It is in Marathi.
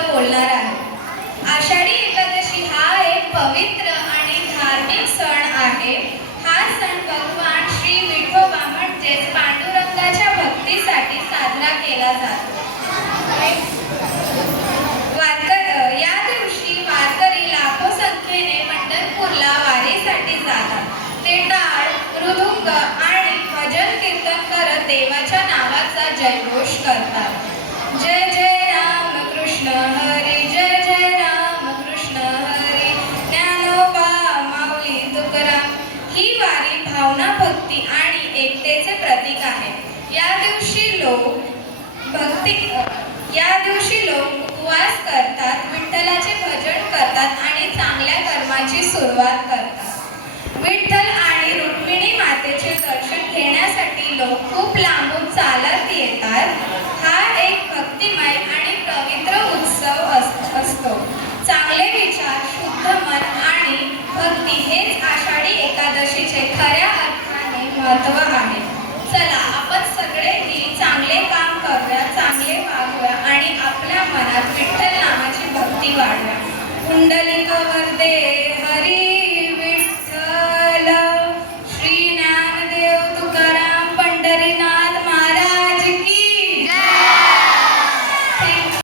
बोलणार आहे. आषाढी एकादशी हा एक पवित्र आणि धार्मिक सण आहे. हा सण भगवान श्री विठोबा म्हणजेच पांडुरंगाच्या भक्तीसाठी साजरा केला जातो. या दिवशी वारकरी लाखो संख्येने पंढरपूरला वारीसाठी जातात. ते टाळ, मृदुंग आणि भजन कीर्तन करत देवाच्या नावाचा जयघोष करतात. जय जय राम कृष्ण हरी, जय जय राम कृष्ण हरी, ज्ञानोबा माऊली तुकाराम. ही वारी भावना, भक्ती आणि एकतेचे प्रतीक आहे. या दिवशी लोक उपवास करतात, विठ्ठलाचे भजन करतात आणि चांगल्या कर्माची सुरुवात करतात. विठ्ठल आणि रुक्मिणी मातेचे दर्शन घेण्यासाठी लोक खूप लांबून चालत येतात. हा एक भक्तिमय आणि पवित्र उत्सव असतो. चांगले विचार, शुद्ध मन आणि भक्ती हेच आषाढी एकादशीचे खऱ्या अर्थाने महत्त्व आहे. चला आपण सगळेही चांगले काम करूया, चांगले वागूया आणि आपल्या मनात विठ्ठल नामाची भक्ती वाढूया. कुंडलिक वरदे